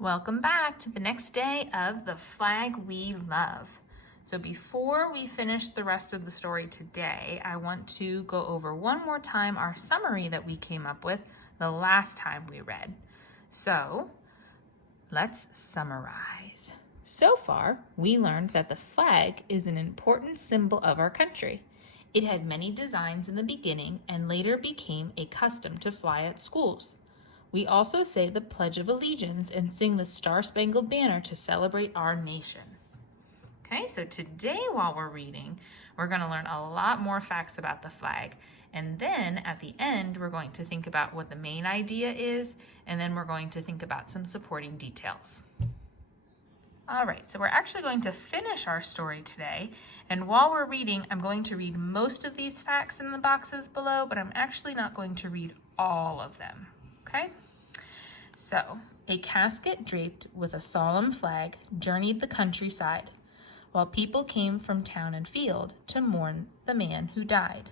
Welcome back to the next day of The Flag We Love. So before we finish the rest of the story today, I want to go over one more time our summary that we came up with the last time we read. So let's summarize. So far, we learned that the flag is an important symbol of our country. It had many designs in the beginning and later became a custom to fly at schools. We also say the Pledge of Allegiance and sing the Star-Spangled Banner to celebrate our nation. Okay, so today while we're reading, we're going to learn a lot more facts about the flag. And then at the end, we're going to think about what the main idea is, and then we're going to think about some supporting details. All right, so we're actually going to finish our story today. And while we're reading, I'm going to read most of these facts in the boxes below, but I'm actually not going to read all of them. Okay, so a casket draped with a solemn flag journeyed the countryside, while people came from town and field to mourn the man who died.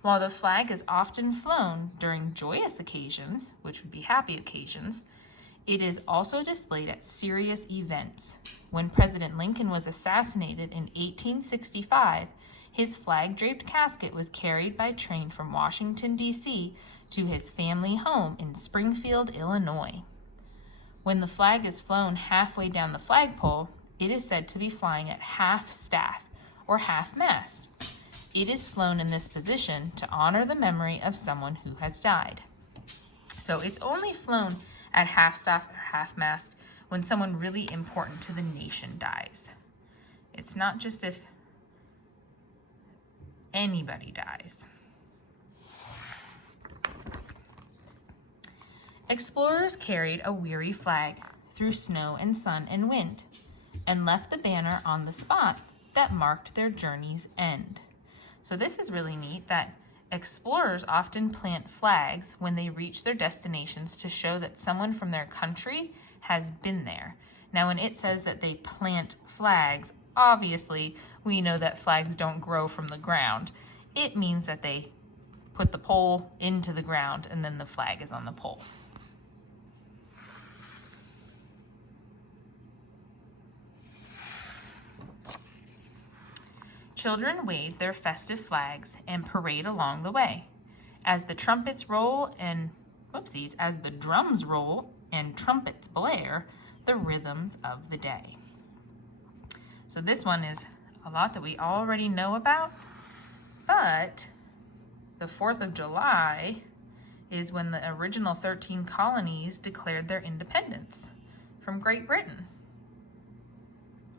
While the flag is often flown during joyous occasions, which would be happy occasions, it is also displayed at serious events. When President Lincoln was assassinated in 1865, his flag-draped casket was carried by train from Washington, D.C. to his family home in Springfield, Illinois. When the flag is flown halfway down the flagpole, it is said to be flying at half-staff or half-mast. It is flown in this position to honor the memory of someone who has died. So it's only flown at half-staff or half-mast when someone really important to the nation dies. It's not just if anybody dies. Explorers carried a weary flag through snow and sun and wind, and left the banner on the spot that marked their journey's end. So this is really neat that explorers often plant flags when they reach their destinations to show that someone from their country has been there. Now, when it says that they plant flags, obviously we know that flags don't grow from the ground. It means that they put the pole into the ground and then the flag is on the pole. Children wave their festive flags and parade along the way. As the trumpets roll and, as the drums roll and trumpets blare, the rhythms of the day. So this one is a lot that we already know about, but the 4th of July is when the original 13 colonies declared their independence from Great Britain.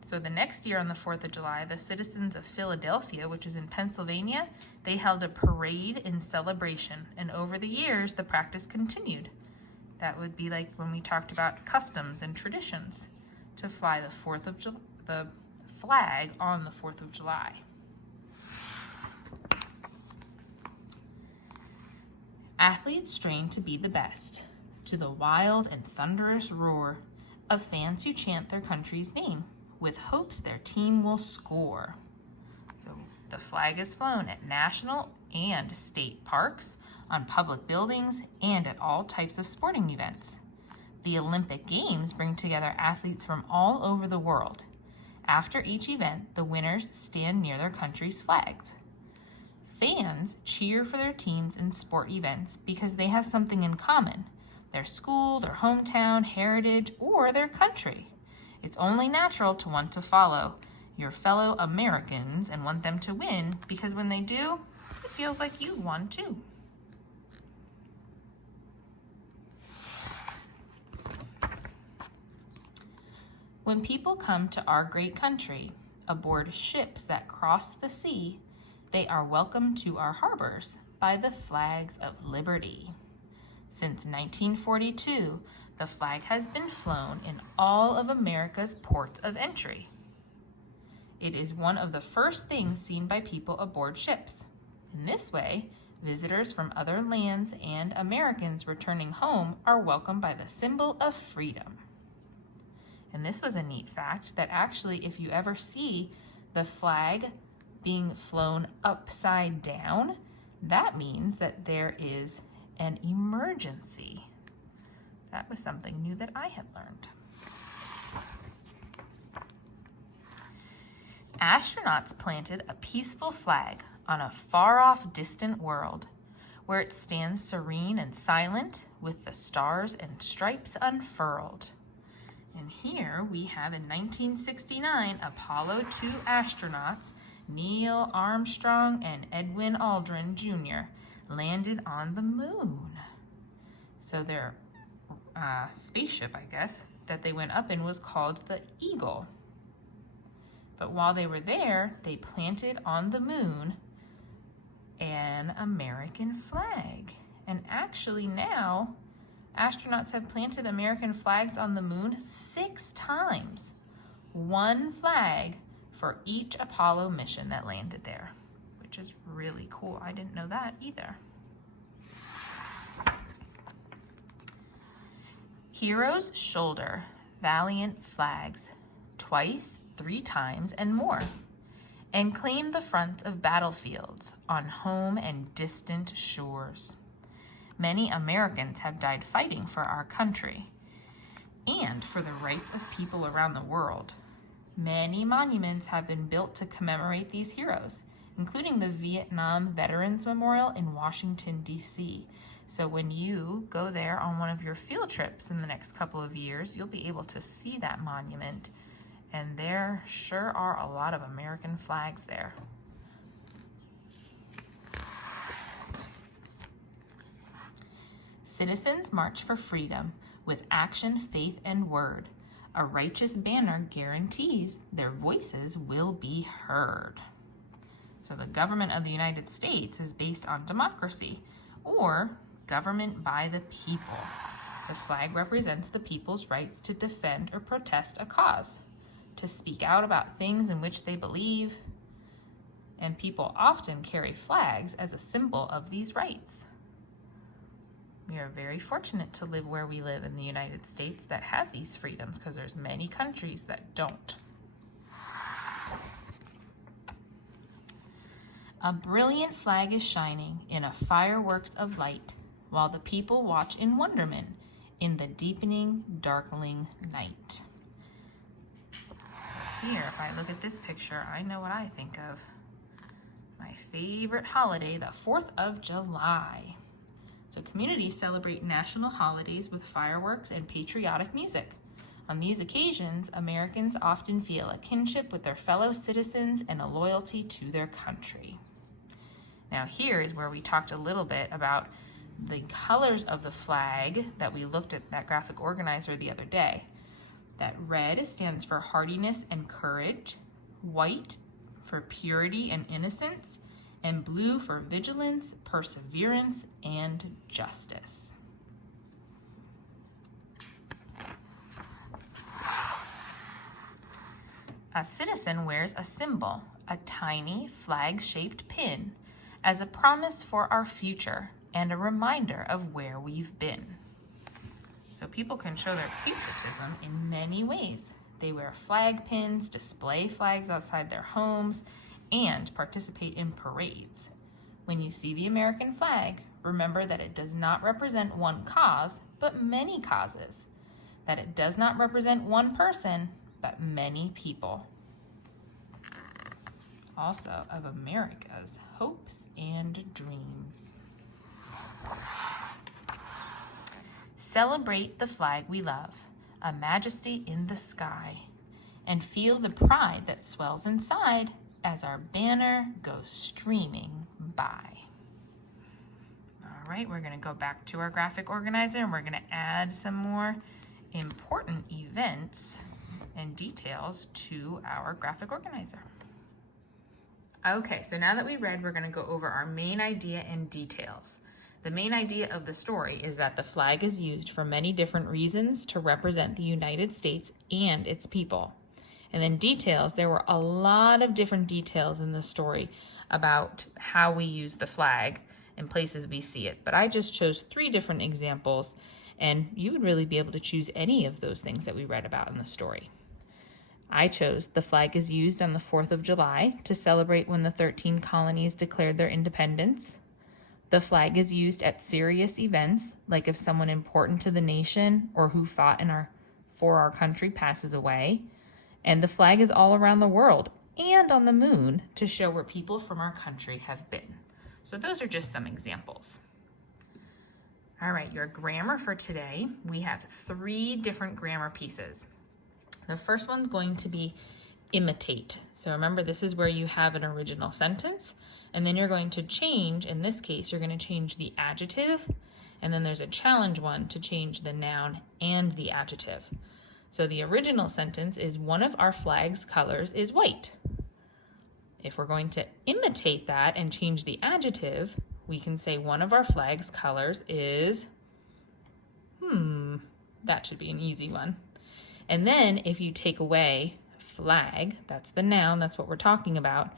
So the next year on the 4th of July, the citizens of Philadelphia, which is in Pennsylvania, they held a parade in celebration. And over the years, the practice continued. That would be like when we talked about customs and traditions to fly the flag on the 4th of July. Athletes strain to be the best, to the wild and thunderous roar of fans who chant their country's name, with hopes their team will score. So the flag is flown at national and state parks, on public buildings, and at all types of sporting events. The Olympic Games bring together athletes from all over the world. After each event, the winners stand near their country's flags. Fans cheer for their teams in sport events because they have something in common: their school, their hometown, heritage, or their country. It's only natural to want to follow your fellow Americans and want them to win, because when they do, it feels like you won too. When people come to our great country aboard ships that cross the sea, they are welcomed to our harbors by the flags of liberty. Since 1942, the flag has been flown in all of America's ports of entry. It is one of the first things seen by people aboard ships. In this way, visitors from other lands and Americans returning home are welcomed by the symbol of freedom. And this was a neat fact that actually, if you ever see the flag being flown upside down, that means that there is an emergency. That was something new that I had learned. Astronauts planted a peaceful flag on a far-off distant world, where it stands serene and silent with the stars and stripes unfurled. And here we have in 1969 Apollo 2 astronauts Neil Armstrong and Edwin Aldrin Jr. landed on the moon. So their spaceship, I guess, that they went up in was called the Eagle. But while they were there, they planted on the moon an American flag. And actually now, astronauts have planted American flags on the moon 6 times. One flag for each Apollo mission that landed there, which is really cool. I didn't know that either. Heroes shoulder valiant flags twice, 3 times, and more, and claim the front of battlefields on home and distant shores. Many Americans have died fighting for our country and for the rights of people around the world. Many monuments have been built to commemorate these heroes, including the Vietnam Veterans Memorial in Washington, D.C. So when you go there on one of your field trips in the next couple of years, you'll be able to see that monument. And there sure are a lot of American flags there. Citizens march for freedom with action, faith, and word. A righteous banner guarantees their voices will be heard. So the government of the United States is based on democracy, or government by the people. The flag represents the people's rights to defend or protest a cause, to speak out about things in which they believe, and people often carry flags as a symbol of these rights. We are very fortunate to live where we live in the United States that have these freedoms, because there's many countries that don't. A brilliant flag is shining in a fireworks of light, while the people watch in wonderment in the deepening, darkening night. So here, if I look at this picture, I know what I think of. My favorite holiday, the 4th of July. So communities celebrate national holidays with fireworks and patriotic music. On these occasions, Americans often feel a kinship with their fellow citizens and a loyalty to their country. Now here is where we talked a little bit about the colors of the flag that we looked at that graphic organizer the other day. That red stands for hardiness and courage, white for purity and innocence, and blue for vigilance, perseverance, and justice. A citizen wears a symbol, a tiny flag-shaped pin, as a promise for our future and a reminder of where we've been. So people can show their patriotism in many ways. They wear flag pins, display flags outside their homes, and participate in parades. When you see the American flag, remember that it does not represent one cause, but many causes. That it does not represent one person, but many people. Also of America's hopes and dreams. Celebrate the flag we love, a majesty in the sky, and feel the pride that swells inside as our banner goes streaming by. All right, we're going to go back to our graphic organizer and we're going to add some more important events and details to our graphic organizer. Okay, so now that we read, we're going to go over our main idea and details. The main idea of the story is that the flag is used for many different reasons to represent the United States and its people. And then details, there were a lot of different details in the story about how we use the flag and places we see it. But I just chose 3 different examples, and you would really be able to choose any of those things that we read about in the story. I chose the flag is used on the 4th of July to celebrate when the 13 colonies declared their independence. The flag is used at serious events, like if someone important to the nation or who fought for our country passes away. And the flag is all around the world and on the moon to show where people from our country have been. So those are just some examples. All right, your grammar for today, we have 3 different grammar pieces. The first one's going to be imitate. So remember, this is where you have an original sentence, and then you're going to change, in this case, you're going to change the adjective, and then there's a challenge one to change the noun and the adjective. So the original sentence is one of our flag's colors is white. If we're going to imitate that and change the adjective, we can say one of our flag's colors is, that should be an easy one. And then if you take away flag, that's the noun, that's what we're talking about,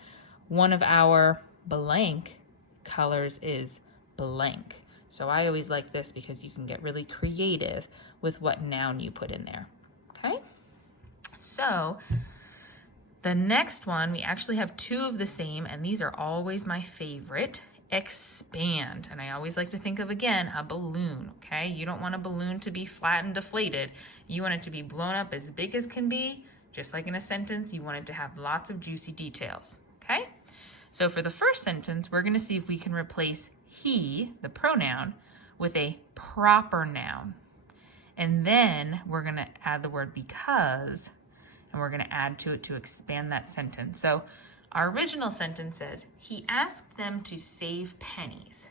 one of our blank colors is blank. So I always like this because you can get really creative with what noun you put in there. Okay? So the next one, we actually have 2 of the same, and these are always my favorite. Expand. And I always like to think of, again, a balloon, okay? You don't want a balloon to be flat and deflated. You want it to be blown up as big as can be. Just like in a sentence, you want it to have lots of juicy details, okay? So for the first sentence, we're going to see if we can replace he, the pronoun, with a proper noun. And then we're going to add the word because, and we're going to add to it to expand that sentence. So our original sentence says, he asked them to save pennies.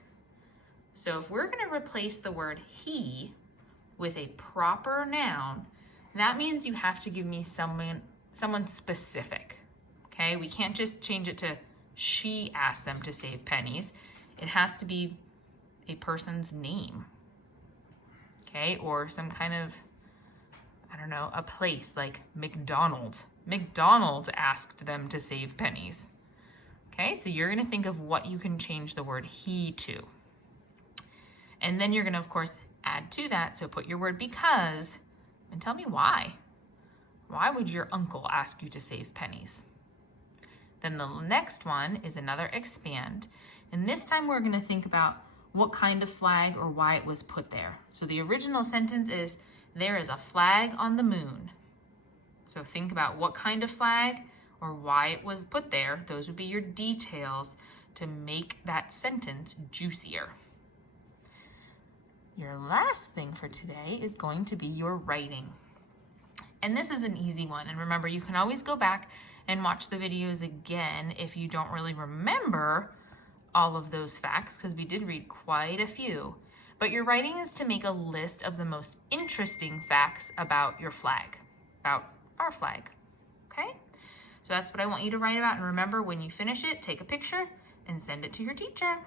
So if we're going to replace the word he with a proper noun, that means you have to give me someone specific, okay? We can't just change it to she asked them to save pennies. It has to be a person's name, okay? Or some kind of, I don't know, a place like McDonald's. McDonald's asked them to save pennies. Okay, so you're going to think of what you can change the word he to. And then you're going to, of course, add to that. So put your word because and tell me why. Why would your uncle ask you to save pennies? Then the next one is another expand. And this time we're going to think about what kind of flag or why it was put there. So the original sentence is, there is a flag on the moon. So think about what kind of flag or why it was put there. Those would be your details to make that sentence juicier. Your last thing for today is going to be your writing. And this is an easy one. And remember, you can always go back and watch the videos again if you don't really remember all of those facts, because we did read quite a few. But your writing is to make a list of the most interesting facts about your flag, about our flag, okay? So that's what I want you to write about. And remember, when you finish it, take a picture and send it to your teacher.